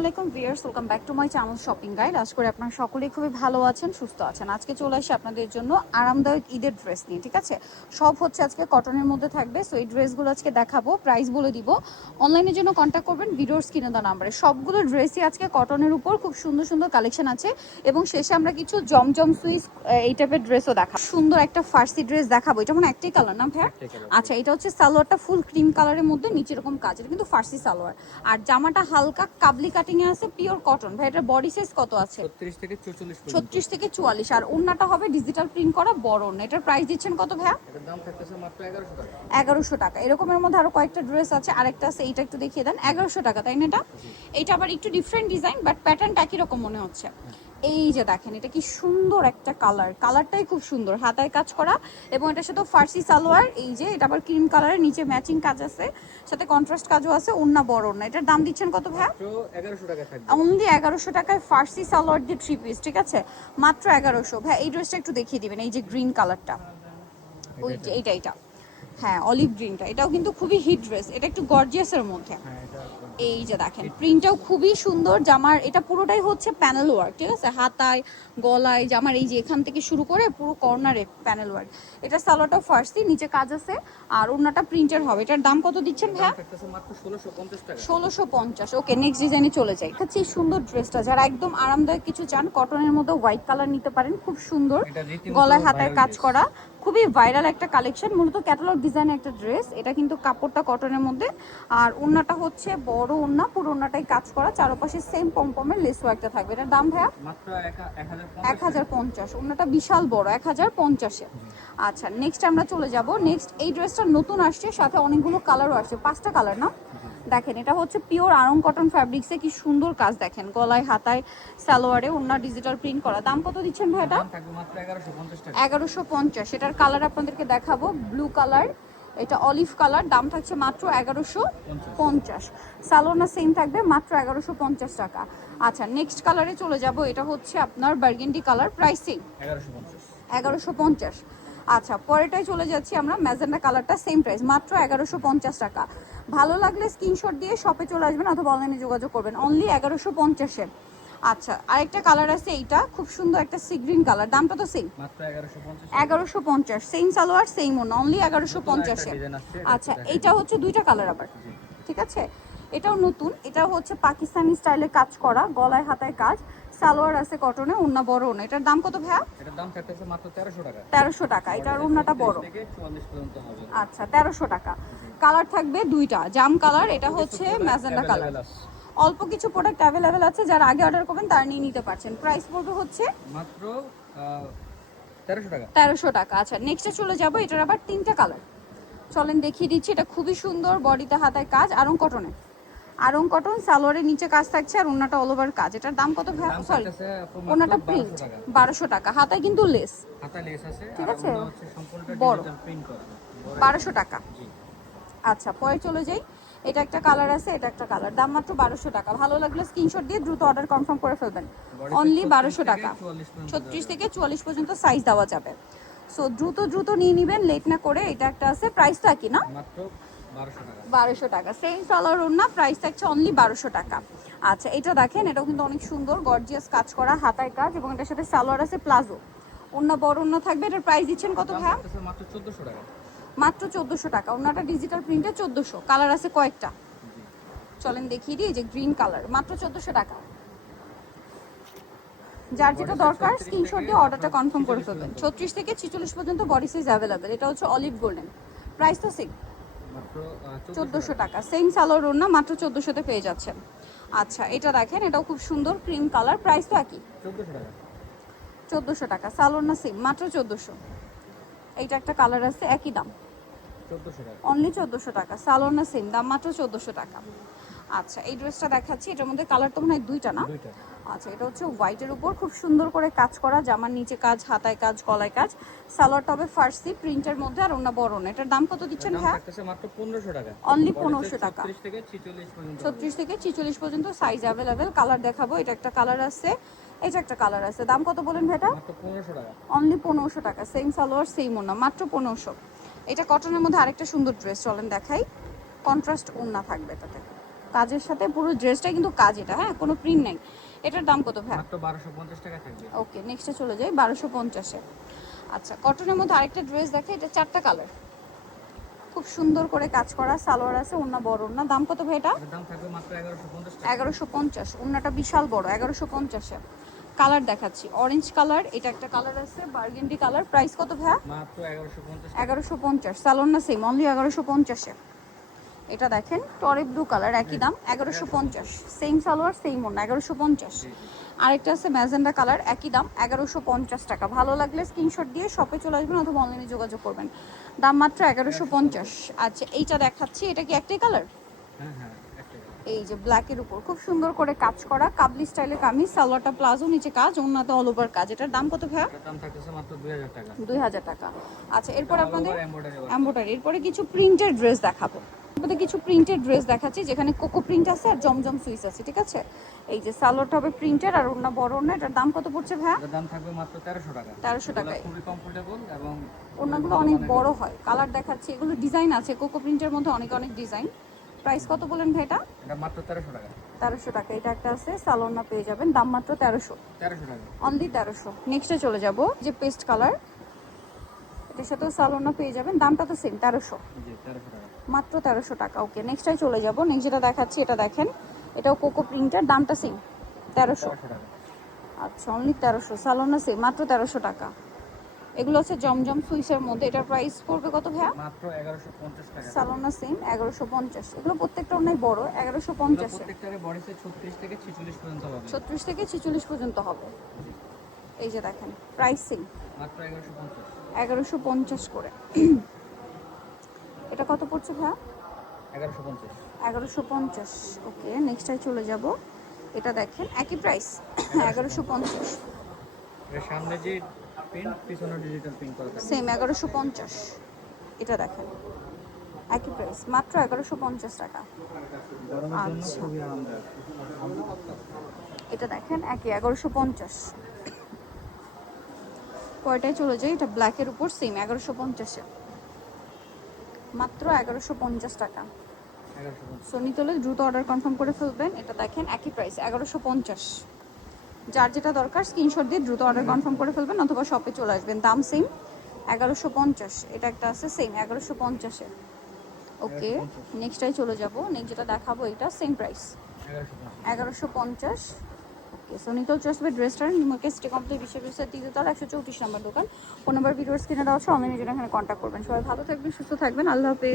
আলাইকুম viewers, welcome back to my channel shopping guide. আশা করি আপনারা সকলেই খুবই ভালো আছেন, সুস্থ আছেন। আজকে চলে আসি আপনাদের জন্য আরামদায়ক ঈদের ড্রেস নিয়ে। ঠিক আছে, সব হচ্ছে আজকে কটনের মধ্যে থাকবে। সো এই ড্রেসগুলো আজকে দেখাবো, প্রাইস বলে দিব। অনলাইনের জন্য কন্ট্যাক্ট করবেন ভিডিওর স্ক্রিনে দেওয়া নাম্বারে। সবগুলো ড্রেসই আজকে কটনের উপর খুব সুন্দর সুন্দর কালেকশন আছে এবং শেষে আমরা কিছু জমজম সুইস এই টাইপের ড্রেসও দেখাবো। সুন্দর একটা ফার্সি ড্রেস দেখাবো। এটা মানে একটাই কালার না ভাইয়া? আচ্ছা, এটা হচ্ছে সালোয়ারটা ফুল ক্রিম কালারের মধ্যে, নিচে এরকম কাজ। এটা কিন্তু ফার্সি সালোয়ার, আর জামাটা হালকা কাবলি কাটিং এ আছে, পিওর কটন। ভাই এটা বডি সাইজ কত আছে? 36 থেকে 44। আর ওন্নাটা হবে ডিজিটাল প্রিন্ট করা বড় ওন্না। এটার প্রাইস দিচ্ছেন কত ভাইয়া? এটার দাম থাকতেছে মাত্র 1100 টাকা। 1100 টাকা। এরকমের মধ্যে আরো কয়েকটা ড্রেস আছে, আরেকটা আছে, এইটা একটু দেখিয়ে দেন। 1100 টাকা, তাই না? এটা আবার একটু ডিফারেন্ট ডিজাইন, বাট প্যাটার্নটা একই রকম মনে হচ্ছে। এই যে দেখেন, এটা কি সুন্দর একটা কালার, কালারটাই খুব সুন্দর, হাতায় কাজ করা এবং এটার সাথে ফার্সি সালোয়ার। এই যে এটা আবার ক্রিম কালারের, নিচে ম্যাচিং কাজ আছে, সাথে কন্ট্রাস্ট কাজও আছে। ওন্না বড় ওন্না। এটার দাম দিচ্ছেন কত ভাইয়া? মাত্র 1100 টাকা থাকবে। অনলি 1100 টাকায় ফার্সি সালোয়ার দিয়ে 3 পিস। ঠিক আছে, মাত্র 1100। ভাই এই ড্রেসটা একটু দেখিয়ে দিবেন। এই যে গ্রিন কালারটা, ওই যে এইটা হ্যাঁ, অলিভ গ্রিনটা, এটাও কিন্তু খুবই হিট ড্রেস। এটা একটু গর্জিয়াসের মধ্যে। হ্যাঁ, এটা এই যে দেখেন, প্রিন্টটাও খুবই সুন্দর। জামার এটা পুরোটাই হচ্ছে প্যানেল ওয়ার্ক। ঠিক আছে, হাতায় গলায় জামার এই যে এখান থেকে শুরু করে পুরো কর্নারে প্যানেল ওয়ার্ক। এটা সালোয়ারটাও ফার্সি, নিচে কাজ আছে, আর ওন্নাটা প্রিন্টের হবে। এটার দাম কত দিচ্ছেন ভাইয়া? থাকতেছে মাত্র 1650 টাকা। 1650। ওকে, নেক্সট ডিজাইনে চলে যাই। আচ্ছা, এই সুন্দর ড্রেসটা যারা একদম আরামদায়ক কিছু চান, কটনের মধ্যে হোয়াইট কালার নিতে পারেন। খুব সুন্দর, এটা রীতিমতো গলায় হাতায় viral কাজ dress। করা, খুবই ভাইরাল একটা কালেকশন। মূলত ক্যাটালগ ডিজাইনের একটা ড্রেস। এটা কিন্তু কাপড়টা কটনের মধ্যে, আর ওন্নাটা হচ্ছে বড় ওন্না, পুরো ওন্নাটাই কাজ করা, চারপাশে সেম পমপমের লেস ওয়ার্কটা থাকবে। এটার দাম ভাইয়া? মাত্র 1050 1050। ওন্নাটা বিশাল বড়, 1050-এ। আচ্ছা, নেক্সট আমরা চলে যাব। নেক্সট এই ড্রেসটা নতুন আসছে, সাথে অনেকগুলো কালারও আসছে, 5টা কালার না? দেখেন, এটা হচ্ছে পিওর আরং কটন ফ্যাব্রিক্সে, কি সুন্দর কাজ দেখেন, গলায় হাতায় সালোয়ারে ওন্না ডিজিটাল প্রিন্ট করা। দাম কত দিচ্ছেন ভাই এটা? দাম থাকবে মাত্র 1150 টাকা। 1150। এটার কালার আপনাদেরকে দেখাবো, ব্লু কালার, এটা অলিভ কালার। দাম থাকছে মাত্র 1150। সালোনা সেম থাকবে, মাত্র 1150 টাকা। আচ্ছা, নেক্সট কালারে চলে যাব। এটা হচ্ছে আপনার বার্গেন্ডি কালার, প্রাইসিং 1150। 1150। আচ্ছা, পরেরটায় চলে যাচ্ছি আমরা। ম্যাজেন্ডা কালারটা সেম প্রাইস, মাত্র 1150 টাকা। ভালো লাগলে স্ক্রিনশট দিয়ে শপে চলে আসবেন অথবা অনলাইনে যোগাযোগ করবেন, অনলি 1150-এ। আচ্ছা, আরেকটা কালার আছে, এইটা খুব সুন্দর একটা সি গ্রিন কালার। দামটা তো সেম, মাত্র 1150। 1150। সেম সালোয়ার সেম ওন্না, অনলি 1150-এ। ডিজাইন আসছে, আচ্ছা, এইটা হচ্ছে দুইটা কালার আবার। ঠিক আছে, এটাও নতুন। এটাও হচ্ছে পাকিস্তানি স্টাইলে কাজ করা, গলায় হাতায় কাজ, সালোয়ার আছে কটনে, ওন্না বড় ওন্না। এটার দাম কত ভাইয়া? এটার দাম থাকতেছে মাত্র 1300 টাকা। 1300 টাকা। এটার ওন্নাটা বড়। 30 থেকে 44 পর্যন্ত হবে। আচ্ছা, 1300 টাকা। কালার থাকবে দুইটা, জাম কালার, এটা হচ্ছে ম্যাজেন্ডা কালার। অল্প কিছু প্রোডাক্ট অ্যাভেলেবেল আছে, যারা আগে অর্ডার করবেন তারা নিয়ে নিতে পারছেন। প্রাইস পড়বে হচ্ছে মাত্র 1300 টাকা। 1300 টাকা। আচ্ছা, নেক্সটে চলে যাব। এটার আবার 3টা কালার, চলেন দেখিয়ে দিচ্ছি। এটা খুবই সুন্দর, বডিতে হাতায় কাজ, আরং কটনে, আরং কটন, সালোয়ারের নিচে কাজ থাকছে, আর ওন্নাটা অল ওভার কাজ। এটার দাম কত ভাই? দাম সরি, থাকতেছে মাত্র ওন্নাটা 1200 প্রিন্ট টাকা। 1200 টাকা, হাতায় কিন্তু লেস। হাতা লেস আছে, ঠিক আর আছে, ওটা হচ্ছে সম্পূর্ণটা বড়। ডিজিটাল প্রিন্ট করা। 1200 টাকা। জি। আচ্ছা, পরে চলে যাই। এটা একটা কালার আছে, এটা একটা কালার, দাম মাত্র 1200 টাকা। ভালো লাগলে স্ক্রিনশট দিয়ে দ্রুত অর্ডার কনফার্ম করে ফেলবেন, অনলি 1200 টাকা। 36 থেকে 44 পর্যন্ত সাইজ দেওয়া যাবে। সো দ্রুত দ্রুত নিয়ে নেবেন, লেট না করে। এটা একটা আছে, প্রাইসটা কি না? মাত্র 1200 টাকা। 1200 টাকা। সেম সালোয়ার ওন্না, প্রাইস থাকছে অনলি 1200 টাকা। আচ্ছা, এটা দেখেন, এটাও কিন্তু অনেক সুন্দর, গর্জিয়াস কাজ করা, হাতায় কাজ, এবং এটার সাথে সালোয়ার আছে প্লাজো, ওন্না বড় ওন্না থাকবে। এটার প্রাইস দিচ্ছেন কত ভাই? মাত্র 1400 টাকা। মাত্র 1400 টাকা। ওন্নাটা ডিজিটাল প্রিন্টে 1400। কালার আছে কয়েকটা, চলেন দেখিয়ে দিই। এই যে গ্রিন কালার, মাত্র 1400 টাকা। যার যেটা দরকার স্ক্রিনশট দিয়ে অর্ডারটা কনফার্ম করে ফেলবেন। 36 থেকে 46 পর্যন্ত বডি সাইজ অ্যাভেলেবেল। এটা হচ্ছে অলিভ গোল্ডেন, প্রাইস তো সেম, মাত্র 1400 টাকা। সেম সালোয়ার ওন্না, মাত্র 1400-তে পেয়ে যাচ্ছেন। আচ্ছা, এটা দেখেন, এটাও খুব সুন্দর, ক্রিম কালার, প্রাইস তো একই, 1400 টাকা। 1400 টাকা। সালোয়ার না সেম, মাত্র 1400। এইটা একটা কালার আছে, একই দাম, 1400 টাকা। অনলি 1400 টাকা। সালোয়ার না সেম, দাম মাত্র 1400 টাকা। আচ্ছা, এই ড্রেসটা দেখাচ্ছি। এটার মধ্যে কালার তো মনে হয় দুইটা না? দুইটা। আচ্ছা, এটা হচ্ছে হোয়াইটের উপর খুব সুন্দর করে কাজ করা, জামার নিচে কাজ, হাতায় কাজ, গলায় কাজ, সালোয়ারটা হবে ফার্সি প্রিন্টের মধ্যে, আর ওন্না বড় না। এটার দাম কত দিচ্ছেন দাম ভাই? থাকতেছে মাত্র 1500 টাকা। অনলি 1500 টাকা। 36 থেকে 46 পর্যন্ত। 36 থেকে 46 পর্যন্ত সাইজ অ্যাভেলেবেল। কালার দেখাবো। এটা একটা কালার আছে, এটা একটা কালার আছে। দাম কত বলেন ভাইটা? মাত্র 1500 টাকা। অনলি 1500 টাকা। সেম সালোয়ার সেম ওন্না, মাত্র 1500। এটা কটনের মধ্যে আরেকটা সুন্দর ড্রেস, চলেন দেখাই। কন্ট্রাস্ট ওন্না থাকবে এটাতে, কাজের সাথে পুরো ড্রেসটা কিন্তু কাজ, এটা হ্যাঁ কোনো প্রিন্ট নেই। এটার দাম কত ভাই? মাত্র 1250 টাকা থাকবে। ওকে, নেক্সটে চলে যাই 1250-এ। আচ্ছা, কটনের মধ্যে আরেকটা ড্রেস দেখে, এটা 4টা কালার, খুব সুন্দর করে কাজ করা, সালোয়ার আছে, ওন্না বড় ওন্না। দাম কত ভাই এটা? এটার দাম থাকবে মাত্র 1150 টাকা। 1150, ওন্নাটা বিশাল বড়, 1150-এ। কালার দেখাচ্ছি, অরেঞ্জ কালার, এটা একটা কালার আছে বার্গেন্ডি কালার। প্রাইস কত ভাইয়া? মাত্র 1150 টাকা। 1150, সালোয়ার না সেম, অনলি 1150-এ। এটা দেখেন টরে ব্লু কালার, একই দাম 1150, সেম সালোয়ার সেম ওন্না, 1150। জি, জি। আরেকটা আছে ম্যাজেন্ডা কালার, একই দাম 1150 টাকা। ভালো লাগলে স্ক্রিনশট দিয়ে শপে চলে আসবেন অথবা অনলাইনে যোগাযোগ করবেন। দাম মাত্র 1150। আচ্ছা, এইটা দেখাচ্ছি, এটা কি একটাই কালার? হ্যাঁ হ্যাঁ, একটাই। এই যে ব্ল্যাকের উপর খুব সুন্দর করে কাজ করা কাবলি স্টাইলে কামিজ, সালোয়ারটা প্লাজো, নিচে কাজ, ওন্নাতে অল ওভার কাজ। এটার দাম কত ভাইয়া? এটার দাম থাকতেছে মাত্র 2000 টাকা। 2000 টাকা। আচ্ছা, এরপর All আপনাদের over embroidery work। এমব্রয়ডারি, এরপরে কিছু প্রিন্টেড ড্রেস দেখাবো। আপনাদের কিছু প্রিন্টেড ড্রেস দেখাচ্ছি যেখানে কোকো প্রিন্ট আছে আর জমজম সুইস আছে, ঠিক আছে? এই যে সালোয়ারটা হবে প্রিন্টেড আর ওন্না বড় ওন্না। এটার দাম কত পড়ছে ভাইয়া? এটার দাম থাকবে মাত্র 1300 টাকা। 1300 এগুলো টাকায়। খুবই কমফোর্টেবল এবং ওন্নাগুলো অনেক বড় হয়। কালার দেখাচ্ছি, এগুলো ডিজাইন আছে, কোকো প্রিন্টের মধ্যে অনেক অনেক ডিজাইন। প্রাইস কত বলেন ভাই এটা? এটা মাত্র 1300 টাকা। 1300 টাকা। এটা একটা আছে সালোয়ার পেয়ে যাবেন, দাম মাত্র 1300, 1300 টাকা। অনলি 1300। নেক্সটে চলে যাব, যে পেস্ট কালার, এটার সাথেও সালোয়ার পেয়ে যাবেন, দামটা তো সেম 1300, জি, 1300 টাকা। মাত্র 1300 টাকা। ওকে, নেক্সটটাই চলে যাব। নেক্সট যেটা দেখাচ্ছি, এটা দেখেন, এটাও কোকো প্রিন্টের, দামটা সেম 1300। 1300 টাকা। আচ্ছা, অনলি 1300, সালোয়ার সেম, মাত্র 1300 টাকা। এগুলো হচ্ছে জমজম সুইসের মধ্যে, এটার প্রাইস পড়বে কত ভাইয়া? মাত্র 1150 টাকা। সালোয়ার সেম 1150। এগুলো প্রত্যেকটা অনেক বড়, এগুলো 1150-এ। প্রত্যেকটারে বডি সাইজ 36 থেকে 46 পর্যন্ত হবে। 36 থেকে 46 পর্যন্ত হবে। এই যে দেখেন, প্রাইস সেম মাত্র 1150। 1150 করে। এটা কত পড়ছে ভাইয়া? 1150। 1150। ওকে, নেক্সটটাই চলে যাব। এটা দেখেন একই প্রাইস 1150, এর সামনে যে প্রিন্ট, পিছনে ডিজিটাল প্রিন্ট করা থাকে। সেম 1150। এটা দেখেন একই প্রাইস, মাত্র 1150 টাকা। গরমের জন্য আচ্ছা। খুবই আরামদায়ক। এটা দেখেন একই 1150। কয়টায় চলে যায়, এটা ব্ল্যাকের উপর সেম 1150-এ, মাত্র 1150 টাকা। 1150। সো নিতে হলে দ্রুত অর্ডার কনফার্ম করে ফেলবেন। এটা দেখেন একই প্রাইস 1150। যার যেটা দরকার স্ক্রিনশট দিয়ে দ্রুত অর্ডার কনফার্ম করে ফেলবেন অথবা শপে চলে আসবেন। দাম সেম 1150। এটা একটা আছে সেম 1150-এ। ওকে, নেক্সটটাই চলে যাব। নেক্সট যেটা দেখাবো এটা সেম প্রাইস 1150। 1150। ওকে, সো নিতেও চলে আসবে ড্রেসটার নিমকে সিটি কমপ্লেক্স বিশ্ববিদ্যালয়ের দ্বিতীয়তলা 134 নম্বর দোকান। ফোন নাম্বার ভিডিওর স্ক্রিনে দেওয়া আছে, অনলাইনে যেটা এখানে কন্ট্যাক্ট করবেন। সবাই ভালো থাকবেন, সুস্থ থাকবেন, আল্লাহ হাফেজ।